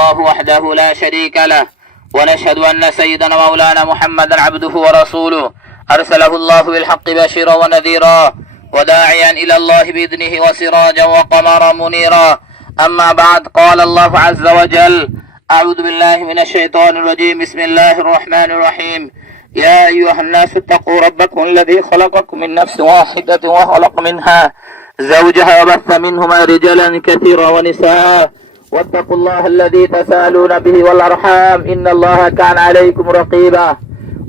الله وحده لا شريك له ونشهد أن سيدنا مولانا محمدا عبده ورسوله. أرسله الله بالحق بشيرا ونذيرا وداعيا إلى الله بإذنه وسراجا وقمرا منيرا. أما بعد قال الله عز وجل أعوذ بالله من الشيطان الرجيم. بسم الله الرحمن الرحيم. يا أيها الناس اتقوا ربكم الذي خلقكم من نفس واحدة وخلق منها زوجها وبث منهما رجالا كثيرا ونساء. واتقوا الله الذي تساءلون به والأرحام. إن الله كان عليكم رقيبا.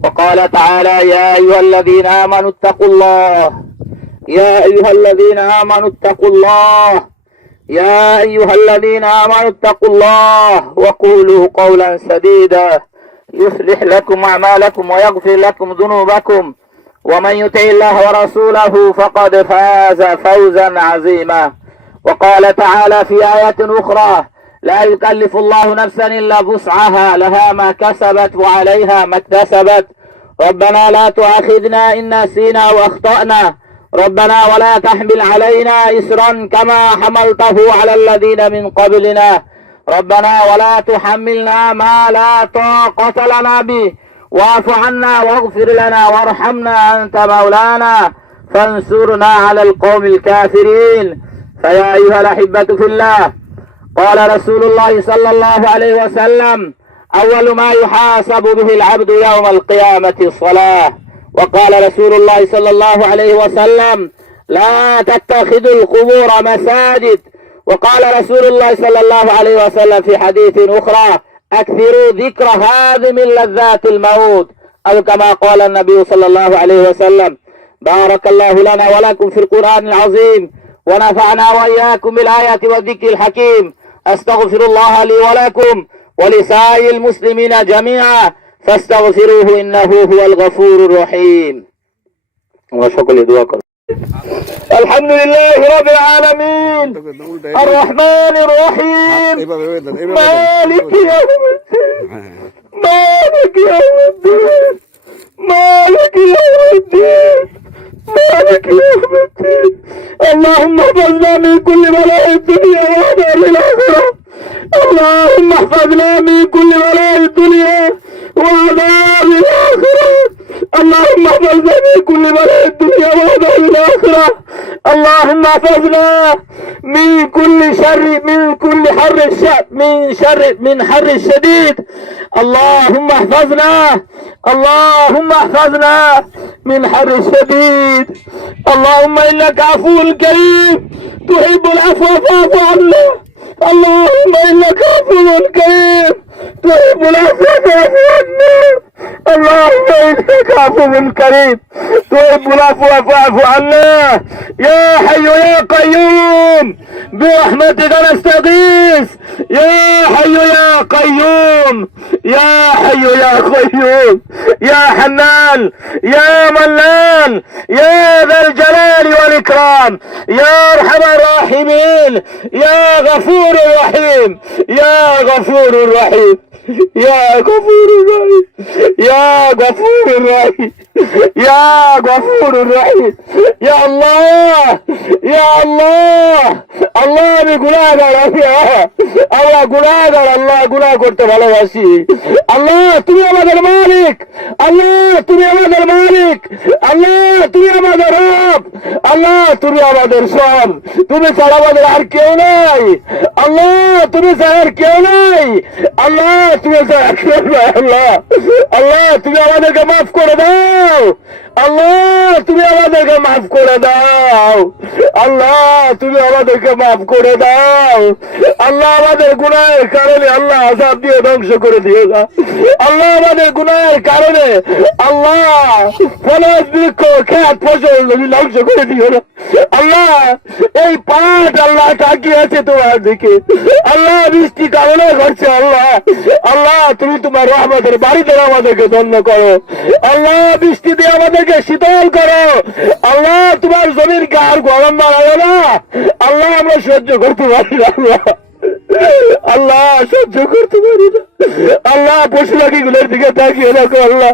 وقال تعالى يا أيها الذين آمنوا اتقوا الله. يا أيها الذين آمنوا اتقوا الله. يا أيها الذين آمنوا اتقوا الله وقولوا قولا سديدا. يصلح لكم أعمالكم ويغفر لكم ذنوبكم. ومن يطع الله ورسوله فقد فاز فوزا عظيما. وقال تعالى في آية أخرى لا يكلف الله نفسا إلا وسعها لها ما كسبت وعليها ما اكتسبت. ربنا لا تؤاخذنا إن نسينا وأخطأنا ربنا ولا تحمل علينا إسرا كما حملته على الذين من قبلنا. ربنا ولا تحملنا ما لا طاقة لنا به. واعف عنا واغفر لنا وارحمنا أنت مولانا. فانصرنا على القوم الكافرين. فيا أيها الأحبة في الله قال رسول الله صلى الله عليه وسلم أول ما يحاسب به العبد يوم القيامة الصلاة. وقال رسول الله صلى الله عليه وسلم لا تتخذوا القبور مساجد. وقال رسول الله صلى الله عليه وسلم في حديث أخرى أكثروا ذكر من لذات الموت. أو كما قال النبي صلى الله عليه وسلم بارك الله لنا ولكم في القرآن العظيم ونفعنا وإياكم بالآيات والذكر الحكيم. أستغفر الله لي ولكم ولسائر المسلمين جميعا فاستغفروه إنه هو الغفور الرحيم. الحمد لله رب العالمين. الرحمن الرحيم. مالك يوم الدين. مالك يوم الدين. مالك يوم الدين. مالك يوم الدين. اللهم احفظنا من كل بلاء الدنيا وعذاب الآخرة. اللهم احفظنا من كل بلاء الدنيا وعذاب الآخرة. اللهم احفظنا من كل بلاء الدنيا وعذاب الآخرة. اللهم احفظنا من كل شر من كل حر الشر من شر من حر الشديد. اللهم احفظنا اللهم احفظنا. من حر الشديد اللهم إنك عفو كريم. تحب العفو فاعف عنا. اللهم إنك عفو كريم. تحب العفو فاعف عنا. اللهم إنك عفو كريم. تحب العفو فاعف عنا. يا حي يا قيوم. برحمتك نستغيث. يا حي يا قيوم! يا حي يا قيوم! يا حنان! يا منان يا ذا الجلال والإكرام! يا أرحم الراحمين! يا غفور رحيم يا غفور رحيم يا غفور رحيم يا غفور رحيم يا غفور رحيم يا الله! يا الله! আল্লাহ আমি গুণাগার আল্লাহ গুণাগার আল্লাহ গুণা করতে ভালোবাসি। আল্লাহ, তুমি আমাদের মালিক। আল্লাহ, তুমি আমাদের মালিক। আল্লাহ, তুমি আমাদের রব। আল্লাহ, তুমি আমাদের সব। তুমি ছাড়া আমাদের আর কেউ নাই। আল্লাহ, তুমি ছাড়া আর কেউ নাই। আল্লাহ, তুমি ছাড়া আল্লাহ। আল্লাহ, তুমি আমাদেরকে মাফ করে দাও। আল্লাহ, তুমি আমাদেরকে মাফ করে দাও। আল্লাহ, তুমি আমাদেরকে মাফ করে দাও। আল্লাহ আমাদের গুনাহের কারণে আল্লাহ আজাব দিয়ে ধ্বংস করে দিও না আল্লাহ আমাদের গুনাহের কারণে আল্লাহ ফলজ বৃক্ষ খ্যাত ফসল ধ্বংস করে দিও না। আল্লাহ, এই পাট আল্লাহ তাকিয়ে আছে তোমার দিকে। আল্লাহ বৃষ্টি কামনা করছে আল্লাহ। আল্লাহ, তুমি তোমার রহমতের বাড়িতে আমাদেরকে ধন্য করো। আল্লাহ, বৃষ্টি দিয়ে আমাদেরকে শীতল করো। আল্লাহ, তোমার জমির গার গরম বাড়াবো না। আল্লাহ, আমরা সহ্য করতে পারি না আল্লাহ আল্লাহ সহ্য করতে পারি না। আল্লাহ পশু পাখি গুলোর দিকে তাকিয়ে রাখো আল্লাহ।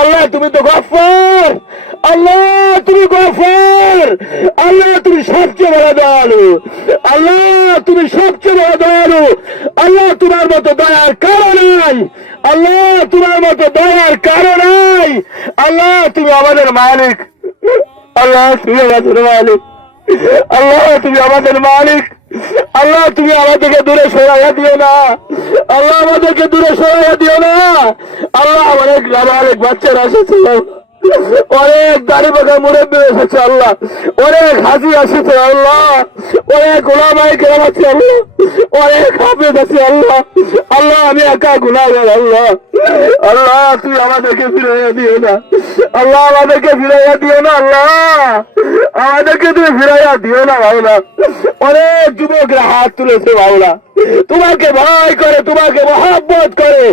আল্লাহ, তুমি তো গফর। আল্লাহ, তুমি গফর। আল্লাহ, তুমি সবচেয়ে বড় দয়ালু। আল্লাহ, তুমি সবচেয়ে বড় দয়ালু। আল্লাহ, তোমার মতো দয়ার কারণ নাই। আল্লাহ, তোমার মতো দয়ার কারণ নাই। আল্লাহ, তুমি আমাদের মালিক। আল্লাহ, তুমি আমাদের মালিক। আল্লাহ, তুমি আমাদের মালিক। আল্লাহ, তুমি আমাদেরকে দূরে সরাইয়া দিও না। আল্লাহ, আমাদেরকে দূরে সরাইয়া দিও না। আল্লাহ অনেক গ্রামে অনেক বাচ্চারা এসেছে অনেক দাড়ি বাঁকা মুরব্বী এসেছে আল্লাহ। অনেক হাসি আসেছে আল্লাহ। অনেক ওলামাই কেরাম আছে আল্লাহ। অনেক হাফেজ আছে আল্লাহ। আল্লাহ, আমি একা গুণাগার আল্লাহ। আল্লাহ, তুই আমাদেরকে ফিরাইয়া দিও না। আল্লাহ, আমাদেরকে ফিরাইয়া দিও না, আল্লাহ। আমাদেরকে তুমি ফিরাইয়া দিও না বাবলা অনেক যুবকরা হাত তুলেছে বাবলা তোমাকে ভয় করে, তোমাকে মহাব্বত করে।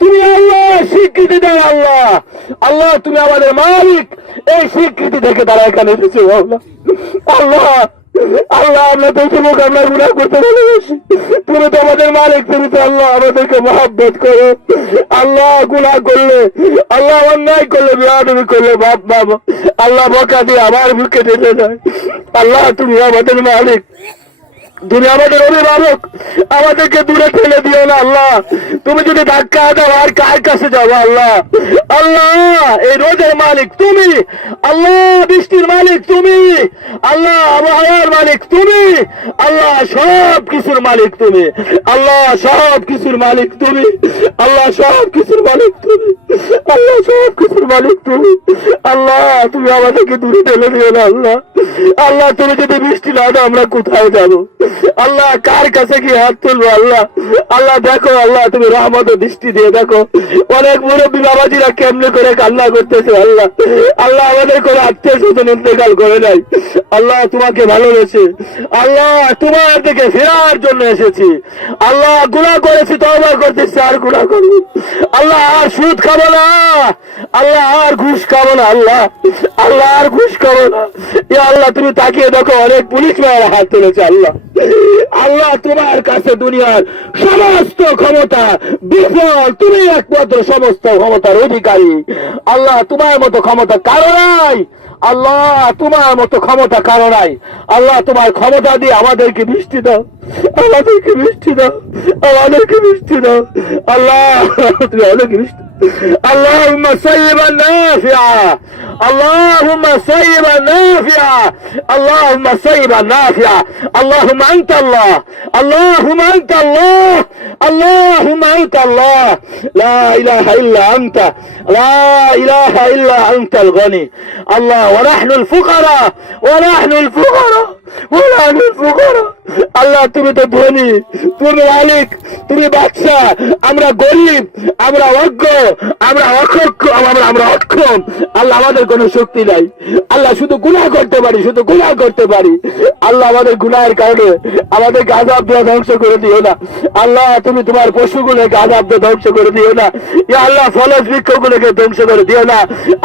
তুমি আল্লাহ স্বীকৃতি দেয় আল্লাহ। আল্লাহ, তুমি আমাদের মালিক। এই স্বীকৃতি থেকে তারা এখানে এসেছে বাবলা আল্লাহ আল্লাহ, আমরা তো যুবক, আমরা গুণা করতে ভালোবাসি। তুমি তো আমাদের মালিক, তুমি তো আল্লাহ, আমাদেরকে মহাব্বত করো। আল্লাহ গুণা করলে, আল্লাহ অন্যায় করলে, বিয়াদবি করলে, বাপ, বাবা। আল্লাহ বকা দিয়ে আমার বুকে টেনে দেয় আল্লাহ, তুমি আমাদের মালিক। তুমি আমাদের অভিভাবক। আমাদেরকে দূরে ঠেলে দিও না, আল্লাহ। তুমি যদি ধাক্কা দাও, আর কার কাছে যাব, আল্লাহ? আল্লাহ, এই রোজের মালিক তুমি। আল্লাহ, বৃষ্টির মালিক তুমি। আল্লাহ, আবহাওয়ার মালিক তুমি। আল্লাহ সব কিছুর মালিক তুমি। আল্লাহ সব কিছুর মালিক তুমি। আল্লাহ সব কিছুর মালিক তুমি। আল্লাহ সব কিছুর মালিক তুমি। আল্লাহ, তুমি আমাদেরকে দূরে ঠেলে দিও না, আল্লাহ। আল্লাহ তুমি যদি বৃষ্টি না দাও, আমরা কোথায় যাব? আল্লাহ, কার কাছে কি হাত তুলবো, আল্লাহ? আল্লাহ, দেখো, আল্লাহ, তুমি রহমত দৃষ্টি দিয়ে দেখো। অনেক মুরব্বী বাবাজিরা কেমনে করে কান্না করতেছে, আল্লাহ? আল্লাহ, আমাদের কোনো আত্মীয় স্বজন ইন্তেকাল করে নাই। আল্লাহ, তোমাকে ভালোবেসে, আল্লাহ, তোমার দিকে ফেরার জন্য এসেছি। আল্লাহ গুণা করেছি তবা করতেছি, আর গুণা করব আল্লাহ, আর সুদ খাব না। আল্লাহ, আর ঘুষ খাব না, আল্লাহ। আল্লাহ, আর ঘুষ খাব না। আল্লাহ, তুমি তাকিয়ে দেখো, অনেক পুলিশ ভাইয়েরা হাত তুলেছে, আল্লাহ। আল্লাহ, তোমার কাছে দুনিয়ার সমস্ত ক্ষমতা, বিফল, তুমি একমাত্র সমস্ত ক্ষমতার অধিকারী। আল্লাহ, তোমার মতো ক্ষমতা কারও নাই। আল্লাহ, তোমার মতো ক্ষমতা কারও নাই। আল্লাহ, তোমার ক্ষমতা দিয়ে আমাদেরকে বৃষ্টি দাও। আমাদেরকে বৃষ্টি দাও। আমাদেরকে বৃষ্টি দাও। আল্লাহ, তুমি আমাদেরকে বৃষ্টি اللهم صيبا نافعا اللهم صيبا نافعا اللهم صيبا نافعا اللهم أنت الله. اللهم أنت الله. اللهم أنت الله. لا إله إلا أنت. لا اله الا انت الغني الله ونحن الفقراء ونحن الفقراء ونحن الفقراء আল্লাহ তুমি তো ধনী তুমি মালিক তুমি বাদশা আমরা গরিব আমরা অজ্ঞ আমরা অক্ষক্ষ আমরা আমরা অক্ষম আল্লাহ আমাদের কোনো শক্তি নাই আল্লাহ শুধু গুনাহ করতে পারি শুধু গুনাহ করতে পারি আল্লাহ আমাদের গুনাহের কারণে আমাদের গাজাব দিয়ে ধ্বংস করে দিও না আল্লাহ তুমি তোমার পশুগুলোকে আজাব দিয়ে ধ্বংস করে দিও না ইয়া আল্লাহ ফলজ বৃক্ষগুলোকে ধ্বংস করে দিও না।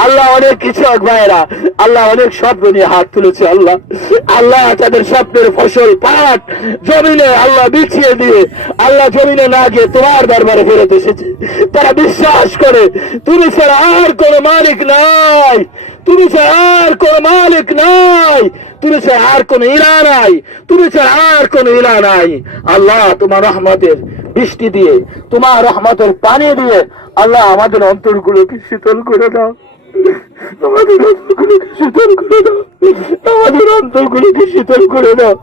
আল্লাহ অনেক কৃষক ভাইয়েরা। আল্লাহ অনেক স্বপ্ন নিয়ে হাত তুলেছে আল্লাহ। আল্লাহ তাদের স্বপ্নের ফসল, পাট জমিনে আল্লাহ বিছিয়ে দিয়ে আল্লাহ জমিনে না গিয়ে তোমার দরবারে ফেরত এসেছে। তারা বিশ্বাস করে, তুমি ছাড়া আর কোন মালিক নাই। তুমি ছাড়া আর কোন মালিক নাই। তুমি ছাড়া আর কোন ইলা নাই। তুমি ছাড়া আর কোন ইলা নাই। আল্লাহ তোমার রহমতের বৃষ্টি দিয়ে, তোমার রহমতের পানি দিয়ে আল্লাহ আমাদের অন্তরগুলোকে শীতল করে দাও। আমাদের অন্তরগুলোকে শীতল করে দাও। আমাদের অন্তরগুলোকে শীতল করে দাও।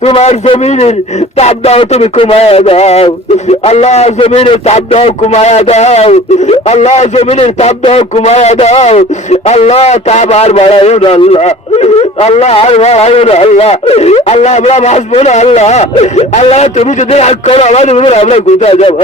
তোমার জমিনের তাপ দাও, তুমি কমায়া দাও। আল্লাহ জমিনের তাপ দাও, কমায়া দাও। আল্লাহ জমিনের তাপ দাও, কমায়া দাও। আল্লাহ তাপ আর বাড়ায় না আল্লাহ। আল্লাহ আর বাড়ায় আল্লাহ। আল্লাহ, আমরা বাঁচবো না আল্লাহ। আল্লাহ, তুমি যদি রাগ করো আমাদের উপরে আমরা কোথায় যাব?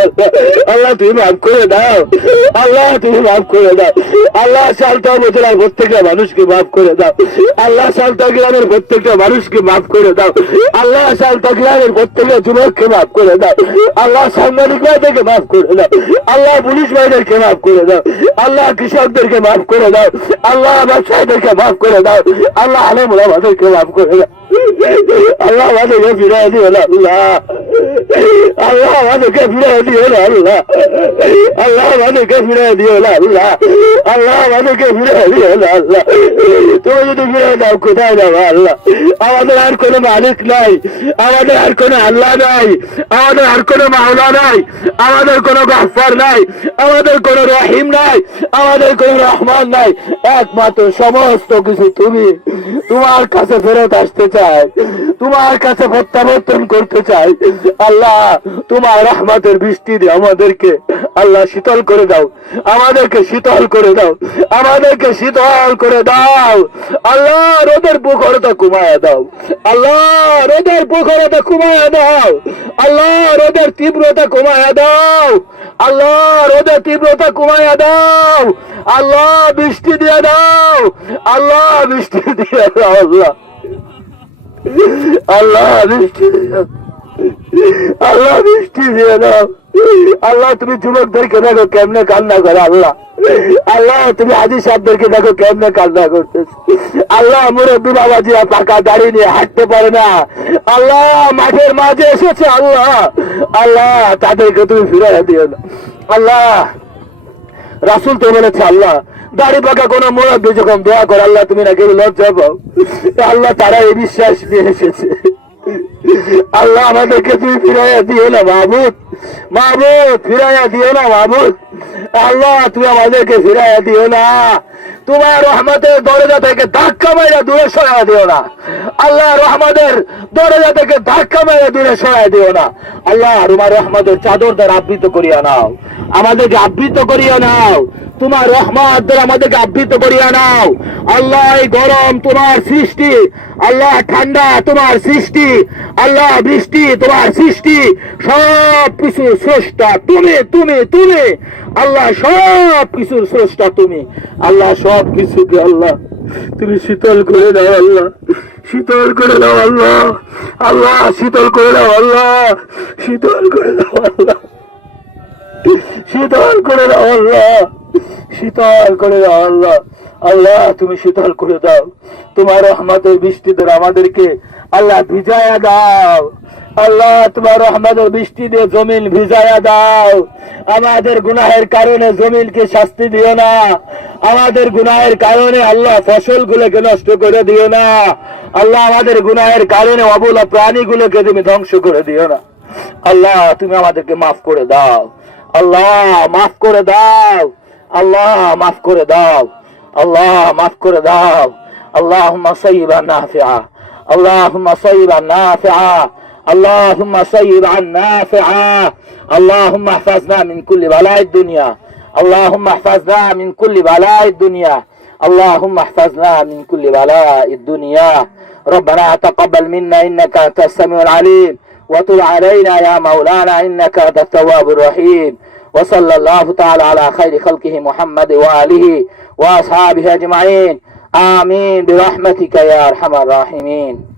আল্লাহ, তুমি মাফ করে দাও। আল্লাহ, তুমি মাফ করে দাও। আল্লাহ সালটা বছর প্রত্যেকটা মানুষকে মাফ করে দাও। আল্লাহ সালতা গ্রামের প্রত্যেকটা মানুষকে মাফ করে দাও। আল্লাহ সালতা গ্রামের প্রত্যেকটা যুবককে মাফ করে দাও। আল্লাহ সাংবাদিক ভাইদেরকে মাফ করে দাও। আল্লাহ পুলিশ ভাইদেরকে মাফ করে দাও। আল্লাহ কৃষকদেরকে মাফ করে দাও। আল্লাহ ব্যবসায়ীদেরকে মাফ করে দাও। আল্লাহ আলম আমাদেরকে মাফ করে দাও। ফিরাই দিও না আল্লাহ আল্লাহ আমাদেরকে ফিরাই দিও না আল্লাহ তুমি যদি ফিরাই দাও কোথায় যাব আল্লাহ আমাদের আর কোনো মালিক নাই আমাদের আর কোনো আল্লাহ নাই আমাদের কোনো মাওলা নাই আমাদের কোনো রহিম নাই আমাদের কোনো রহমান নাই একমাত্র সমস্ত কিছু তুমি তোমার কাছে ফেরত আসতে চাই তোমার কাছে প্রত্যাবর্তন করতে চাই। আল্লাহ, তোমার রহমতের বৃষ্টি দিয়ে আমাদেরকে আল্লাহ শীতল করে দাও। আমাদেরকে শীতল করে দাও। আমাদেরকে শীতল করে দাও। আল্লাহ, রোদের প্রখরতা কমায় দাও। আল্লাহ, রোদের প্রখরতা কমায় দাও। আল্লাহ, রোদের তীব্রতা কমায় দাও। আল্লাহ, রোদের তীব্রতা কমায় দাও। আল্লাহ, বৃষ্টি দিয়ে দাও। আল্লাহ, বৃষ্টি দিয়ে দাও, আল্লাহ। আল্লাহ দাও। আল্লাহ বৃষ্টি দিয়ে দাও। আল্লাহ তুমি যুবকদেরকে দেখো কেমনে কান্না করে, আল্লাহ। আল্লাহ তুমি হাজি সাহেবদেরকে দেখো কেমনে কান্না করতেছে। আল্লাহ মুরব্বী বাবাজি পাকা দাড়ি নিয়ে হাঁটতে পারে না। আল্লাহ মাঠের মাঝে এসেছে, আল্লাহ। আল্লাহ তাদেরকে তুমি ফিরে দিও না। আল্লাহ রাসুল তো বলেছে, আল্লাহ, দাড়ি পাকা কোন মুরব্বী যখন দোয়া করে, আল্লাহ, তুমি নাকি লজ্জা পাও? আল্লাহ তারা এই বিশ্বাস নিয়ে এসেছে। আল্লাহ আমাদেরকে তুমি ফিরাইয়া দিও না মাহবুদ মাহবুদ ফিরাইয়া দিও না মাহবুদ আল্লাহ, তুমি আমাদেরকে ফিরাইয়া দিও না। তোমার রহমতের দরজা থেকে ধাক্কা মেরে দূরে সরাই দিও না। আল্লাহ রহমতের দরজা থেকে ধাক্কা মেরে দূরে সরাই দিও না। আল্লাহ, তোমার রহমতের চাদর দ্বারা আবৃত করিয়া নাও। আমাদেরকে আবৃত করিয়া নাও। তোমার রহমত দ্বারা আমাদেরকে আবৃত করিয়া নাও। আল্লাহ গরম তোমার সৃষ্টি। আল্লাহ, ঠান্ডা তোমার সৃষ্টি। আল্লাহ, বৃষ্টি তোমার সৃষ্টি। সব কিছু স্রষ্টা তুমি তুমি তুমি। আল্লাহ সব কিছুর স্রষ্টা তুমি। আল্লাহ সব কিছুকে আল্লাহ, তুমি শীতল করে দাও আল্লাহ। শীতল করে দাও আল্লাহ। আল্লাহ, শীতল করে দাও আল্লাহ। শীতল করে দাও আল্লাহ। শীতল করে দাও আল্লাহ। শীতল করে দাও, আল্লাহ। আল্লাহ, তুমি শীতল করে দাও। তোমার রহমতের বৃষ্টিতে আমাদেরকে আল্লাহ ভিজায়া দাও। আল্লাহ, তোমার রহমতের বৃষ্টি দিয়ে জমিন ভিজায়া দাও। আমাদের গুনাহের কারণে জমিনকে শাস্তি দিও না। আমাদের গুনাহের কারণে আল্লাহ ফসলগুলোকে নষ্ট করে দিও না। আল্লাহ, আমাদের গুনাহের কারণে অবলা প্রাণীগুলোকে তুমি ধ্বংস করে দিও না। আল্লাহ, তুমি আমাদেরকে মাফ করে দাও। আল্লাহ, মাফ করে দাও। আল্লাহ মাফ করে দাও আল্লাহ মাফ করে দাও اللهم صيبا نافعا اللهم صيبا نافعا اللهم صيبا نافعا اللهم احفظنا من كل بلاء الدنيا اللهم احفظنا من كل بلاء الدنيا اللهم احفظنا من كل بلاء الدنيا ربنا تقبل منا انك انت السميع العليم وتب علينا يا مولانا انك انت التواب الرحيم وصلى الله تعالى على خير خلقه محمد وآله وأصحابه أجمعين. آمين. برحمتك يا أرحم الراحمين.